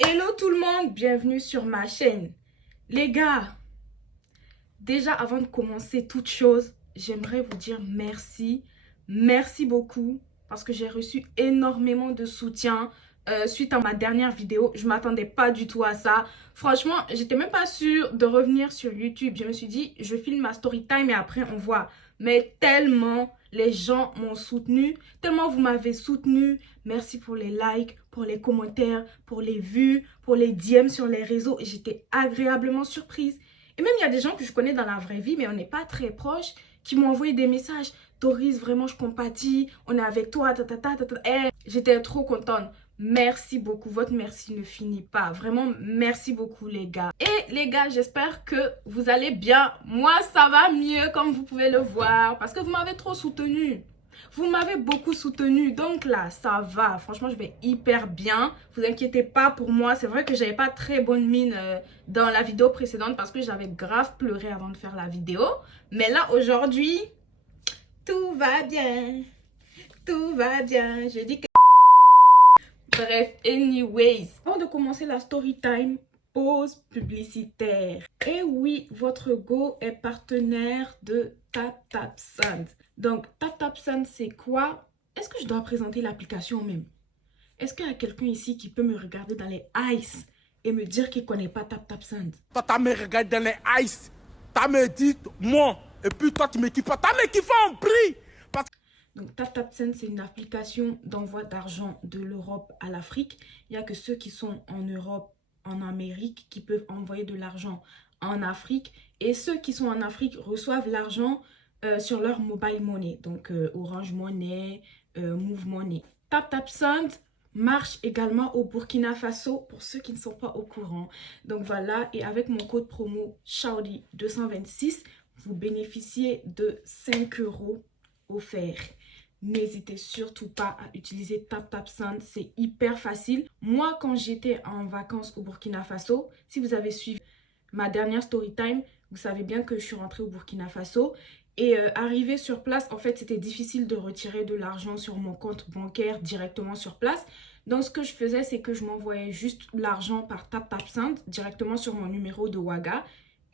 Hello tout le monde, bienvenue sur ma chaîne. Les gars, déjà avant de commencer toute chose, j'aimerais vous dire merci. Merci beaucoup parce que j'ai reçu énormément de soutien suite à ma dernière vidéo. Je ne m'attendais pas du tout à ça. Franchement, j'étais même pas sûre de revenir sur YouTube. Je me suis dit, je filme ma story time et après on voit. Mais tellement les gens m'ont soutenu, tellement vous m'avez soutenu. Merci pour les likes, pour les commentaires, pour les vues, pour les DM sur les réseaux. J'étais agréablement surprise. Et même, il y a des gens que je connais dans la vraie vie, mais on n'est pas très proches, qui m'ont envoyé des messages. Doris, vraiment, je compatis. On est avec toi. J'étais trop contente. Merci beaucoup. Votre merci ne finit pas. Vraiment, merci beaucoup, les gars. Et les gars, j'espère que vous allez bien. Moi, ça va mieux, comme vous pouvez le voir, parce que vous m'avez trop soutenu. Vous m'avez beaucoup soutenu, donc là, ça va. Franchement, je vais hyper bien. Vous inquiétez pas pour moi. C'est vrai que j'avais pas très bonne mine dans la vidéo précédente parce que j'avais grave pleuré avant de faire la vidéo. Mais là, aujourd'hui, tout va bien. Tout va bien. Je dis que... Bref, anyways. Avant de commencer la story time, pause publicitaire. Et oui, votre Go est partenaire de TapTapSend. Donc, TapTapSend, c'est quoi? Est-ce que je dois présenter l'application même? Est-ce qu'il y a quelqu'un ici qui peut me regarder dans les eyes et me dire qu'il ne connaît pas TapTapSend? Toi, tu me regardé dans les eyes. Tu me dit, moi. Et puis toi, tu me kiffes pas. Tu me kiffé en prix. Donc, TapTapSend, c'est une application d'envoi d'argent de l'Europe à l'Afrique. Il n'y a que ceux qui sont en Europe, en Amérique, qui peuvent envoyer de l'argent en Afrique. Et ceux qui sont en Afrique reçoivent l'argent sur leur mobile money. Donc, Orange Money, Move Money. TapTapSend marche également au Burkina Faso pour ceux qui ne sont pas au courant. Donc, voilà. Et avec mon code promo Shaudi226, vous bénéficiez de 5 € offerts. N'hésitez surtout pas à utiliser TapTapSend, c'est hyper facile. Moi, quand j'étais en vacances au Burkina Faso, si vous avez suivi ma dernière story time, vous savez bien que je suis rentrée au Burkina Faso. Et arrivé sur place, en fait, c'était difficile de retirer de l'argent sur mon compte bancaire directement sur place. Donc, ce que je faisais, c'est que je m'envoyais juste l'argent par TapTapSend directement sur mon numéro de Waga.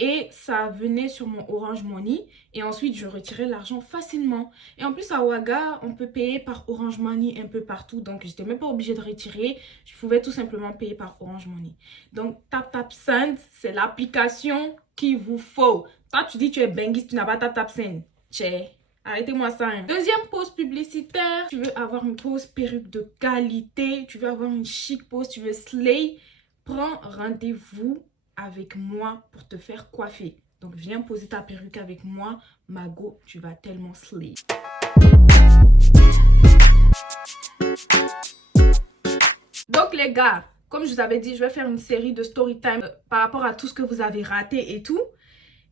Et ça venait sur mon Orange Money. Et ensuite, je retirais l'argent facilement. Et en plus, à Ouaga, on peut payer par Orange Money un peu partout. Donc, je n'étais même pas obligée de retirer. Je pouvais tout simplement payer par Orange Money. Donc, TapTapSend, c'est l'application qu'il vous faut. Toi, tu dis que tu es benguiste, tu n'as pas TapTapSend. Tchè, arrêtez-moi ça. Hein. Deuxième pause publicitaire. Tu veux avoir une pause perruque de qualité. Tu veux avoir une chic pause. Tu veux slay. Prends rendez-vous avec moi pour te faire coiffer. Donc, viens poser ta perruque avec moi. Mago, tu vas tellement slay. Donc, les gars, comme je vous avais dit, je vais faire une série de story time par rapport à tout ce que vous avez raté et tout.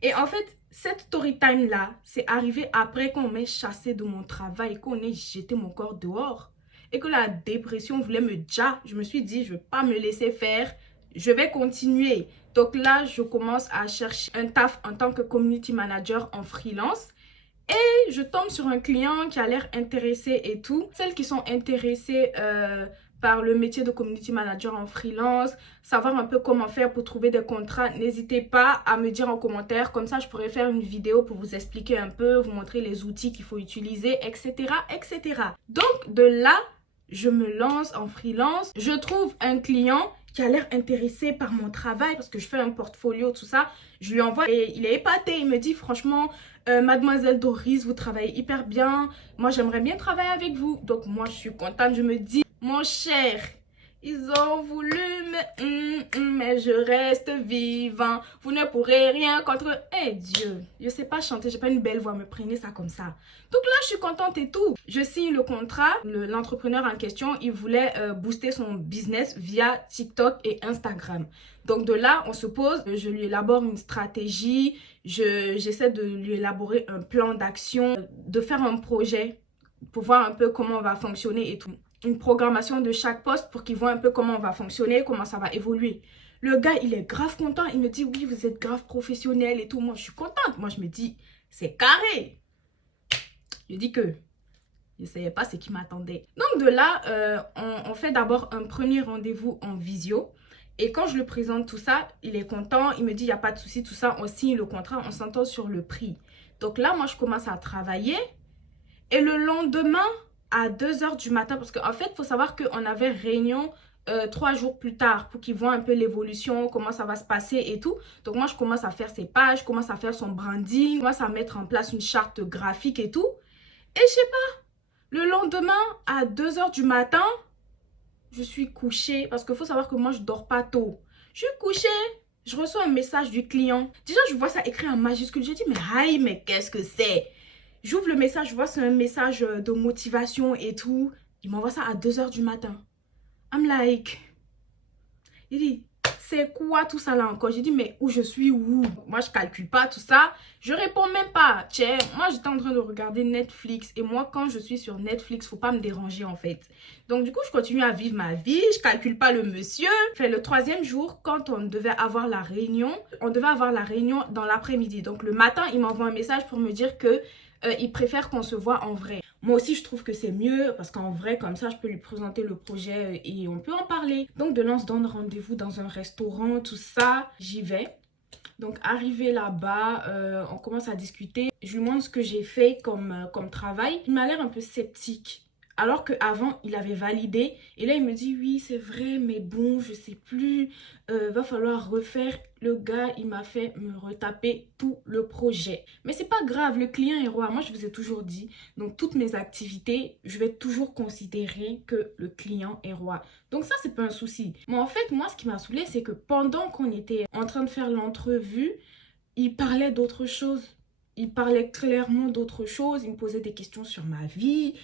Et en fait, cette story time là, c'est arrivé après qu'on m'ait chassé de mon travail, qu'on ait jeté mon corps dehors. Et que la dépression voulait me déjà. Je me suis dit, je ne vais pas me laisser faire. Je vais continuer. Donc là, je commence à chercher un taf en tant que community manager en freelance. Et je tombe sur un client qui a l'air intéressé et tout. Celles qui sont intéressées par le métier de community manager en freelance, savoir un peu comment faire pour trouver des contrats, n'hésitez pas à me dire en commentaire. Comme ça, je pourrais faire une vidéo pour vous expliquer un peu, vous montrer les outils qu'il faut utiliser, etc., etc. Donc, de là, je me lance en freelance. Je trouve un client qui a l'air intéressé par mon travail parce que je fais un portfolio, tout ça. Je lui envoie et il est épaté. Il me dit franchement, Mademoiselle Doris, vous travaillez hyper bien. Moi, j'aimerais bien travailler avec vous. Donc, moi, je suis contente. Je me dis, mon cher, ils ont voulu mais je reste vivant. Vous ne pourrez rien contre eux. Eh Dieu, je sais pas chanter, j'ai pas une belle voix, me prenez ça comme ça. Donc là, je suis contente et tout. Je signe le contrat. L'entrepreneur en question, il voulait booster son business via TikTok et Instagram. Donc de là, on se pose, je lui élabore une stratégie, j'essaie de lui élaborer un plan d'action, de faire un projet pour voir un peu comment on va fonctionner et tout. Une programmation de chaque poste pour qu'il voit un peu comment on va fonctionner, comment ça va évoluer. Le gars, il est grave content. Il me dit, oui, vous êtes grave professionnel et tout. Moi, je suis contente. Moi, je me dis, c'est carré. Je dis que je ne savais pas ce qui m'attendait. Donc, de là, on fait d'abord un premier rendez-vous en visio. Et quand je le présente tout ça, il est content, il me dit il n'y a pas de souci, tout ça, on signe le contrat, on s'entend sur le prix. Donc là, moi, je commence à travailler. Et le lendemain, à 2 h du matin, parce qu'en fait, il faut savoir qu'on avait réunion 3 jours plus tard pour qu'ils voient un peu l'évolution, comment ça va se passer et tout. Donc moi, je commence à faire ses pages, je commence à faire son branding, je commence à mettre en place une charte graphique et tout. Et je sais pas, le lendemain, à 2 h du matin, je suis couchée. Parce qu'il faut savoir que moi, je dors pas tôt. Je suis couchée, je reçois un message du client. Déjà, je vois ça écrit en majuscule. Je dis, mais aïe, mais qu'est-ce que c'est? J'ouvre le message, je vois c'est un message de motivation et tout. Il m'envoie ça à 2 h du matin. I'm like, il dit, c'est quoi tout ça là encore? J'ai dit, mais où je suis, où? Moi, je calcule pas tout ça. Je réponds même pas. Tiens, moi, j'étais en train de regarder Netflix. Et moi, quand je suis sur Netflix, faut pas me déranger en fait. Donc, du coup, je continue à vivre ma vie. Je calcule pas le monsieur. Fait le 3e jour, quand on devait avoir la réunion, on devait avoir la réunion dans l'après-midi. Donc, le matin, il m'envoie un message pour me dire que il préfère qu'on se voit en vrai. Moi aussi, je trouve que c'est mieux parce qu'en vrai, comme ça, je peux lui présenter le projet et on peut en parler. Donc, de là, on se donne rendez-vous dans un restaurant, tout ça. J'y vais. Donc, arrivé là-bas, on commence à discuter. Je lui montre ce que j'ai fait comme travail. Il m'a l'air un peu sceptique. Alors qu'avant, il avait validé. Et là, il me dit, oui, c'est vrai, mais bon, je sais plus. Va falloir refaire. Le gars, il m'a fait me retaper tout le projet. Mais c'est pas grave, le client est roi. Moi, je vous ai toujours dit, donc toutes mes activités, je vais toujours considérer que le client est roi. Donc ça, c'est pas un souci. Mais en fait, moi, ce qui m'a saoulée, c'est que pendant qu'on était en train de faire l'entrevue, il parlait d'autre chose. Il parlait clairement d'autre chose. Il me posait des questions sur ma vie.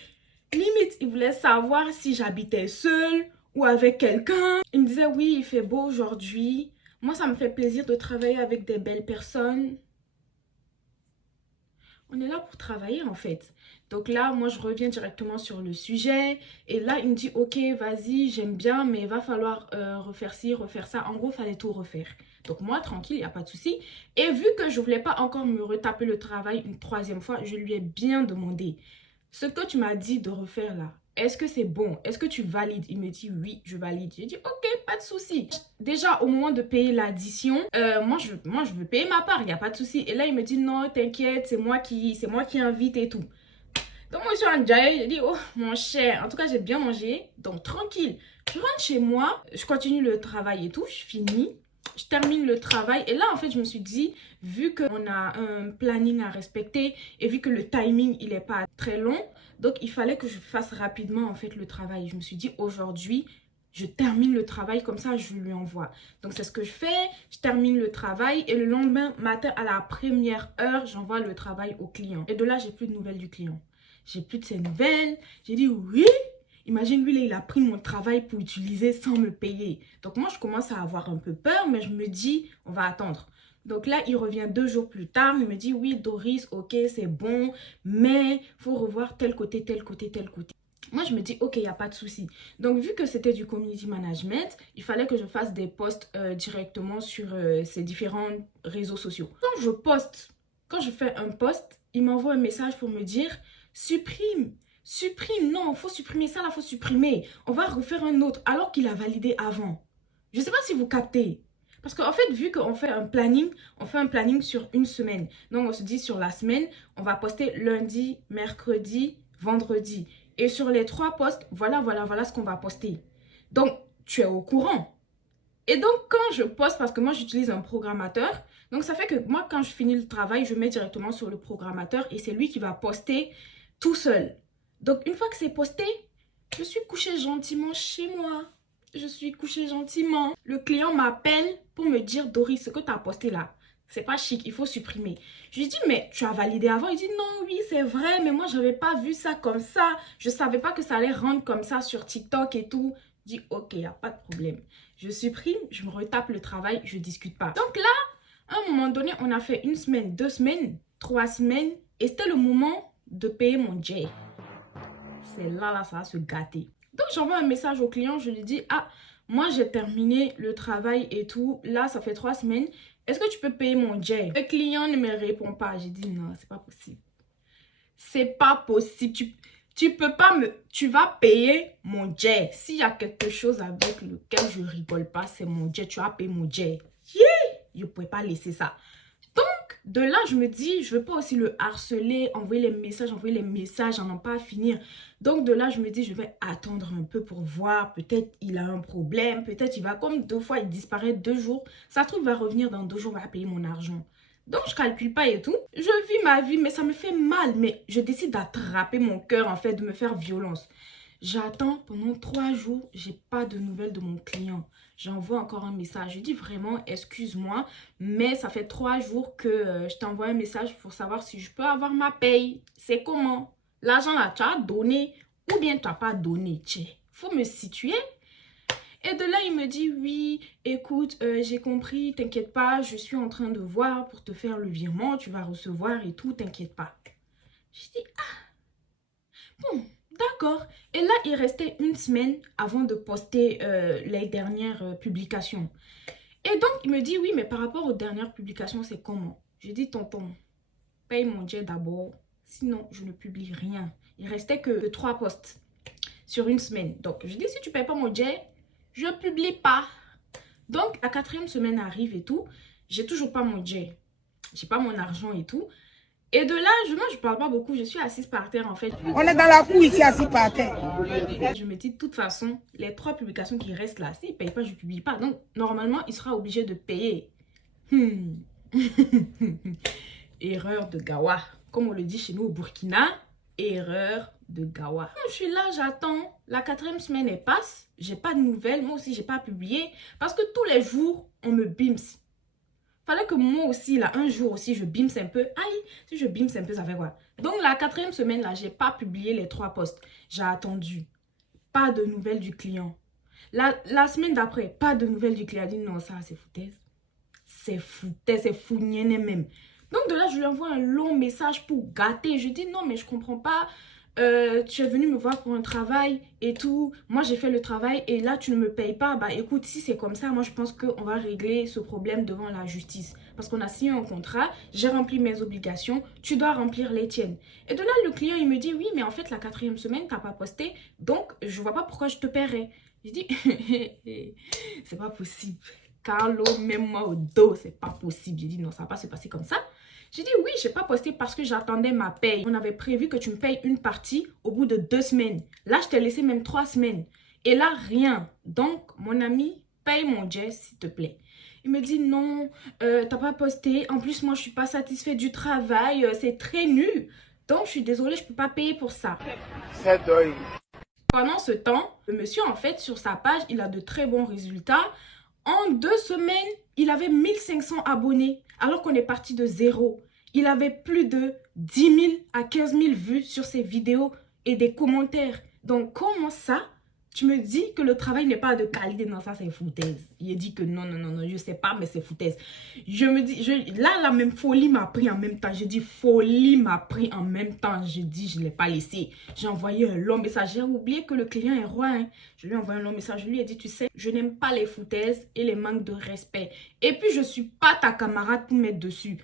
Limite, il voulait savoir si j'habitais seule ou avec quelqu'un. Il me disait, oui, il fait beau aujourd'hui. Moi, ça me fait plaisir de travailler avec des belles personnes. On est là pour travailler, en fait. Donc là, moi, je reviens directement sur le sujet. Et là, il me dit, ok, vas-y, j'aime bien, mais il va falloir refaire ci, refaire ça. En gros, il fallait tout refaire. Donc moi, tranquille, il n'y a pas de souci. Et vu que je ne voulais pas encore me retaper le travail une 3e fois, je lui ai bien demandé. Ce que tu m'as dit de refaire là, est-ce que c'est bon? Est-ce que tu valides? Il me dit oui, je valide. J'ai dit ok, pas de souci. Déjà, au moment de payer l'addition, moi je veux payer ma part, il n'y a pas de souci. Et là, il me dit non, t'inquiète, c'est moi qui invite et tout. Donc moi, je suis en jail, j'ai dit oh mon cher, en tout cas, j'ai bien mangé, donc tranquille. Je rentre chez moi, je continue le travail et tout, je finis. Je termine le travail et là en fait je me suis dit, vu qu'on a un planning à respecter et vu que le timing il n'est pas très long, donc il fallait que je fasse rapidement en fait le travail. Je me suis dit aujourd'hui je termine le travail, comme ça je lui envoie. Donc c'est ce que je fais, je termine le travail et le lendemain matin à la 1re heure j'envoie le travail au client. Et de là j'ai plus de nouvelles du client. J'ai plus de ses nouvelles, j'ai dit oui. Imagine, lui, là, il a pris mon travail pour utiliser sans me payer. Donc, moi, je commence à avoir un peu peur, mais je me dis, on va attendre. Donc là, il revient 2 jours plus tard. Il me dit, oui, Doris, ok, c'est bon, mais il faut revoir tel côté, tel côté, tel côté. Moi, je me dis, ok, il n'y a pas de souci. Donc, vu que c'était du community management, il fallait que je fasse des posts directement sur ces différents réseaux sociaux. Quand je fais un post, il m'envoie un message pour me dire, supprime, non, il faut supprimer ça, là, il faut supprimer. On va refaire un autre alors qu'il a validé avant. Je ne sais pas si vous captez. Parce qu'en fait, vu qu'on fait un planning, on fait un planning sur une semaine. Donc, on se dit sur la semaine, on va poster lundi, mercredi, vendredi. Et sur les 3 posts, voilà ce qu'on va poster. Donc, tu es au courant. Et donc, quand je poste, parce que moi, j'utilise un programmateur, donc ça fait que moi, quand je finis le travail, je mets directement sur le programmateur et c'est lui qui va poster tout seul. Donc, une fois que c'est posté, je suis couchée gentiment chez moi. Je suis couchée gentiment. Le client m'appelle pour me dire, Doris, ce que tu as posté là, c'est pas chic, il faut supprimer. Je lui dis, mais tu as validé avant? Il dit, non, oui, c'est vrai, mais moi, je n'avais pas vu ça comme ça. Je ne savais pas que ça allait rendre comme ça sur TikTok et tout. Je dis, ok, il n'y a pas de problème. Je supprime, je me retape le travail, je ne discute pas. Donc là, à un moment donné, on a fait 1 semaine, 2 semaines, 3 semaines. Et c'était le moment de payer mon J. C'est là, ça va se gâter. Donc, j'envoie un message au client. Je lui dis, ah, moi, j'ai terminé le travail et tout. Là, ça fait 3 semaines. Est-ce que tu peux payer mon J? Le client ne me répond pas. J'ai dit, non, c'est pas possible. C'est pas possible. Tu peux pas me... Tu vas payer mon jet. S'il y a quelque chose avec lequel je rigole pas, c'est mon jet. Tu vas payer mon jet. Yeah! Je ne pouvais pas laisser ça. Donc, de là, je me dis, je ne veux pas aussi le harceler, envoyer les messages, en pas à finir. Donc, de là, je me dis, je vais attendre un peu pour voir. Peut-être il a un problème. Peut-être il va, comme 2 fois, il disparaît 2 jours. Ça se trouve, il va revenir dans 2 jours, il va payer mon argent. Donc, je calcule pas et tout. Je vis ma vie, mais ça me fait mal. Mais je décide d'attraper mon cœur, en fait, de me faire violence. J'attends pendant 3 jours. J'ai pas de nouvelles de mon client. J'envoie encore un message. Je dis vraiment, excuse-moi, mais ça fait 3 jours que je t'envoie un message pour savoir si je peux avoir ma paye. C'est comment? L'argent là, tu as donné ou bien tu n'as pas donné? Il faut me situer. Et de là, il me dit, oui, écoute, j'ai compris, t'inquiète pas, je suis en train de voir pour te faire le virement, tu vas recevoir et tout, t'inquiète pas. Je dis, ah, bon, d'accord. Et là, il restait 1 semaine avant de poster les dernières publications. Et donc, il me dit, oui, mais par rapport aux dernières publications, c'est comment? Je dis, tonton, paye mon jet d'abord, sinon je ne publie rien. Il restait que 3 posts sur 1 semaine. Donc, je dis, si tu payes pas mon jet, je ne publie pas. Donc, la 4e semaine arrive et tout. J'ai toujours pas mon jet. J'ai pas mon argent et tout. Et de là, moi, je parle pas beaucoup. Je suis assise par terre, en fait. On est dans la cour ici, assis par terre. Je me dis, de toute façon, les 3 publications qui restent là, s'il ne paye pas, je ne publie pas. Donc, normalement, il sera obligé de payer. Erreur de Gawa. Comme on le dit chez nous au Burkina, erreur de Gawa. Je suis là, j'attends. La 4e semaine, elle passe. J'ai pas de nouvelles. Moi aussi, j'ai pas publié. Parce que tous les jours, on me bims. Fallait que moi aussi, là, un jour aussi, je bims un peu. Aïe, si je bims un peu, ça fait quoi? Donc, la 4e semaine, là, j'ai pas publié les 3 posts. J'ai attendu. Pas de nouvelles du client. La semaine d'après, pas de nouvelles du client. Elle dit, non, ça, c'est foutaise. C'est foutaise, c'est fougnéné même. Donc, de là, je lui envoie un long message pour gâter. Je dis, non, mais je comprends pas. Tu es venu me voir pour un travail et tout. Moi, j'ai fait le travail et là, tu ne me payes pas. Bah, écoute, si c'est comme ça, moi, je pense qu'on va régler ce problème devant la justice. Parce qu'on a signé un contrat, j'ai rempli mes obligations, tu dois remplir les tiennes. Et de là, le client, il me dit, oui, mais en fait, la 4e semaine, tu n'as pas posté. Donc, je vois pas pourquoi je te paierais. Je dis, c'est pas possible. Carlo, même moi au dos, c'est pas possible. J'ai dit, non, ça va pas se passer comme ça. J'ai dit oui, je n'ai pas posté parce que j'attendais ma paye. On avait prévu que tu me payes une partie au bout de 2 semaines. Là, je t'ai laissé même 3 semaines. Et là, rien. Donc, mon ami, paye mon jet, s'il te plaît. Il me dit non, t'as pas posté. En plus, moi, je suis pas satisfait du travail. C'est très nul. Donc, je suis désolée, je peux pas payer pour ça. C'est deuil. Pendant ce temps, le monsieur, en fait, sur sa page, il a de très bons résultats. En 2 semaines, il avait 1500 abonnés, alors qu'on est parti de 0. Il avait plus de 10 000 à 15 000 vues sur ses vidéos et des commentaires. Donc, comment ça, tu me dis que le travail n'est pas de qualité? Non, ça, c'est foutaise. Il a dit que non, je sais pas, mais c'est foutaise. Je me dis, là, la même folie m'a pris en même temps. Je dis, folie m'a pris en même temps. Je dis, je ne l'ai pas laissé. J'ai envoyé un long message. J'ai oublié que le client est roi. Hein. Je lui ai envoyé un long message. Je lui ai dit, tu sais, je n'aime pas les foutaises et les manques de respect. Et puis, je ne suis pas ta camarade pour mettre dessus.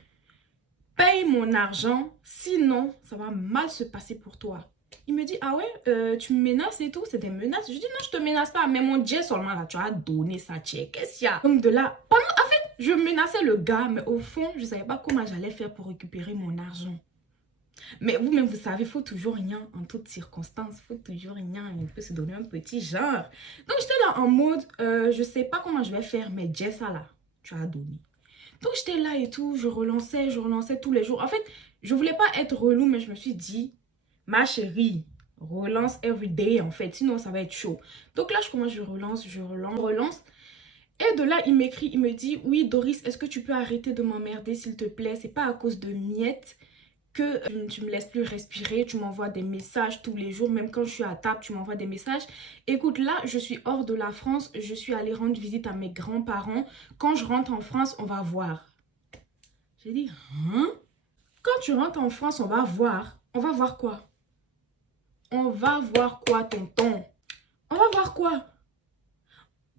Paye mon argent, sinon, ça va mal se passer pour toi. Il me dit, ah ouais, tu me menaces et tout, c'est des menaces. Je dis, non, je te menace pas, mais mon jet seulement là, tu as donné ça, qu'est-ce qu'il y a? Donc de là, en fait, je menaçais le gars, mais au fond, je ne savais pas comment j'allais faire pour récupérer mon argent. Mais vous-même, vous savez, il faut toujours rien en toutes circonstances. Il faut toujours rien, on peut se donner un petit genre. Donc j'étais là en mode, je ne sais pas comment je vais faire, mais jet ça là, tu as donné. Donc j'étais là et tout, je relançais tous les jours. En fait, je ne voulais pas être relou, mais je me suis dit, ma chérie, relance everyday en fait, sinon ça va être chaud. Donc là, je relance. Et de là, il m'écrit, il me dit, oui Doris, est-ce que tu peux arrêter de m'emmerder s'il te plaît? C'est pas à cause de miettes que tu me laisses plus respirer, tu m'envoies des messages tous les jours, même quand je suis à table, tu m'envoies des messages. Écoute, là, je suis hors de la France, je suis allée rendre visite à mes grands-parents. Quand je rentre en France, on va voir. J'ai dit, hein? Quand tu rentres en France, on va voir. On va voir quoi? On va voir quoi, tonton? On va voir quoi?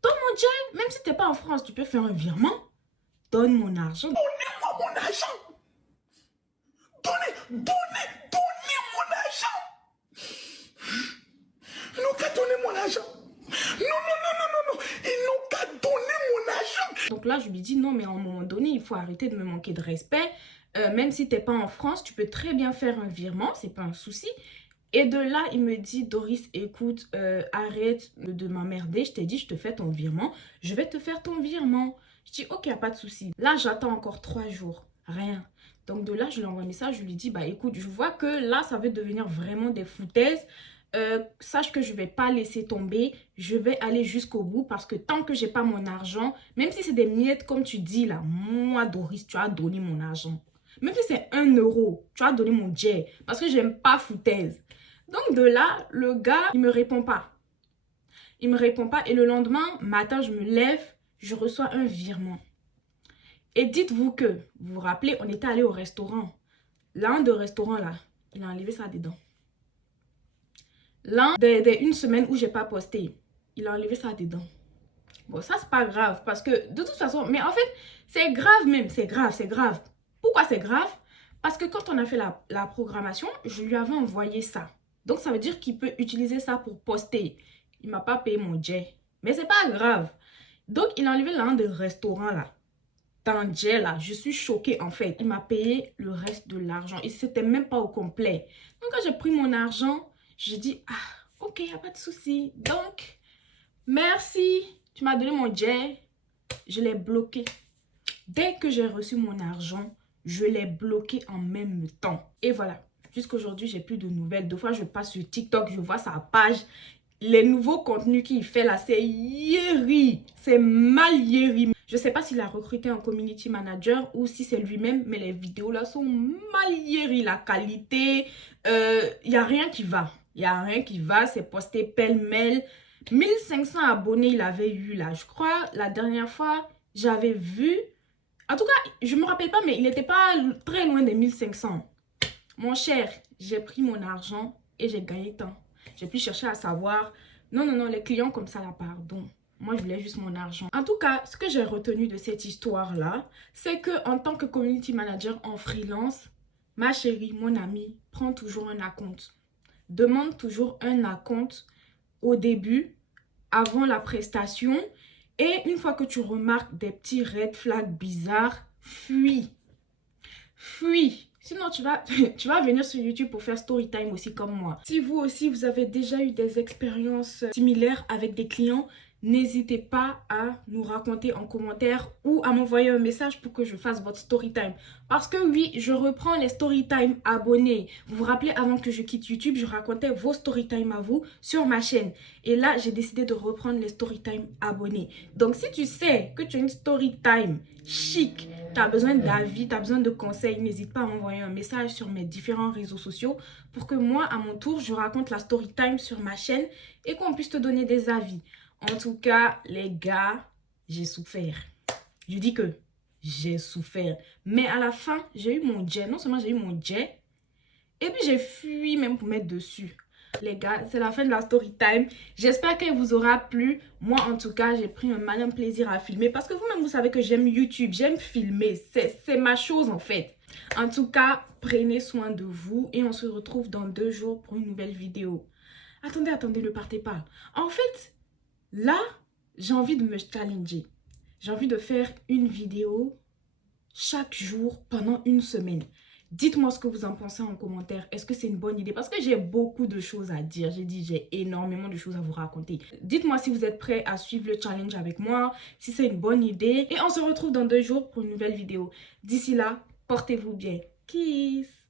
Donne mon jet, même si tu n'es pas en France, tu peux faire un virement. Donne mon argent. Donnez-moi mon argent. Donnez mon argent. argent. Non, non, non, non, non, non. Ils n'ont qu'à donner mon argent. Donc là, je lui dis non, mais à un moment donné, il faut arrêter de me manquer de respect. Même si tu n'es pas en France, tu peux très bien faire un virement, c'est pas un souci. Et de là, il me dit, Doris, écoute, arrête de m'emmerder. Je t'ai dit, je te fais ton virement. Je vais te faire ton virement. Je dis, ok, pas de souci. Là, j'attends encore 3 jours. Rien. Donc de là, je lui envoie un message. Je lui dis, bah écoute, je vois que là, ça va devenir vraiment des foutaises. Sache que je ne vais pas laisser tomber. Je vais aller jusqu'au bout parce que tant que j'ai pas mon argent, même si c'est des miettes comme tu dis là, moi, Doris, tu as donné mon argent. Même si c'est 1 euro, tu as donné mon jet parce que j'aime pas foutaise. Donc de là, le gars, il me répond pas. Il me répond pas et le lendemain matin, je me lève, je reçois un virement. Et dites-vous que, vous vous rappelez, on était allé au restaurant. L'un de restaurant là, il a enlevé ça dedans. L'un des 1 semaine où j'ai pas posté, il a enlevé ça dedans. Bon, ça c'est pas grave parce que de toute façon, mais en fait, c'est grave même, c'est grave, c'est grave. Pourquoi c'est grave? Parce que quand on a fait la programmation, je lui avais envoyé ça. Donc, ça veut dire qu'il peut utiliser ça pour poster. Il ne m'a pas payé mon jet. Mais c'est pas grave. Donc, il a enlevé l'un des restaurants là. Dans jet là, je suis choquée en fait. Il m'a payé le reste de l'argent. Et c'était même pas au complet. Donc, quand j'ai pris mon argent, j'ai dit, ah, ok, il n'y a pas de souci. Donc, merci. Tu m'as donné mon jet. Je l'ai bloqué. Dès que j'ai reçu mon argent, je l'ai bloqué en même temps. Et voilà. Jusqu'à aujourd'hui, j'ai plus de nouvelles. Deux fois, je passe sur TikTok, je vois sa page. Les nouveaux contenus qu'il fait là, c'est yéri. C'est mal yéri. Je ne sais pas s'il a recruté un community manager ou si c'est lui-même, mais les vidéos là sont mal yéri. La qualité, il n'y a rien qui va. Il n'y a rien qui va. C'est posté pêle-mêle. 1500 abonnés, il avait eu là. Je crois, la dernière fois, j'avais vu. En tout cas, je ne me rappelle pas, mais il n'était pas très loin des 1500. Mon cher, j'ai pris mon argent et j'ai gagné temps. J'ai pu chercher à savoir. Non, non, non, les clients comme ça, là, pardon. Moi, je voulais juste mon argent. En tout cas, ce que j'ai retenu de cette histoire-là, c'est que en tant que community manager en freelance, ma chérie, mon amie, prends toujours un acompte. Demande toujours un acompte au début, avant la prestation. Et une fois que tu remarques des petits red flags bizarres, fuis. Fuis. Sinon, tu vas venir sur YouTube pour faire story time aussi comme moi. Si vous aussi, vous avez déjà eu des expériences similaires avec des clients, n'hésitez pas à nous raconter en commentaire ou à m'envoyer un message pour que je fasse votre story time. Parce que oui, je reprends les story time abonnés. Vous vous rappelez, avant que je quitte YouTube, je racontais vos story time à vous sur ma chaîne. Et là, j'ai décidé de reprendre les story time abonnés. Donc, si tu sais que tu as une story time chic, tu as besoin d'avis, tu as besoin de conseils, n'hésite pas à m'envoyer un message sur mes différents réseaux sociaux pour que moi, à mon tour, je raconte la story time sur ma chaîne et qu'on puisse te donner des avis. En tout cas, les gars, j'ai souffert. Je dis que j'ai souffert. Mais à la fin, j'ai eu mon jet. Non seulement j'ai eu mon jet, et puis j'ai fui même pour mettre dessus. Les gars, c'est la fin de la story time. J'espère qu'elle vous aura plu. Moi, en tout cas, j'ai pris un malin plaisir à filmer. Parce que vous-même, vous savez que j'aime YouTube. J'aime filmer. C'est ma chose, en fait. En tout cas, prenez soin de vous. Et on se retrouve dans 2 jours pour une nouvelle vidéo. Attendez, ne partez pas. En fait, là, j'ai envie de me challenger. J'ai envie de faire une vidéo chaque jour pendant 1 semaine. Dites-moi ce que vous en pensez en commentaire. Est-ce que c'est une bonne idée? Parce que j'ai beaucoup de choses à dire. J'ai énormément de choses à vous raconter. Dites-moi si vous êtes prêts à suivre le challenge avec moi, si c'est une bonne idée. Et on se retrouve dans 2 jours pour une nouvelle vidéo. D'ici là, portez-vous bien. Kiss!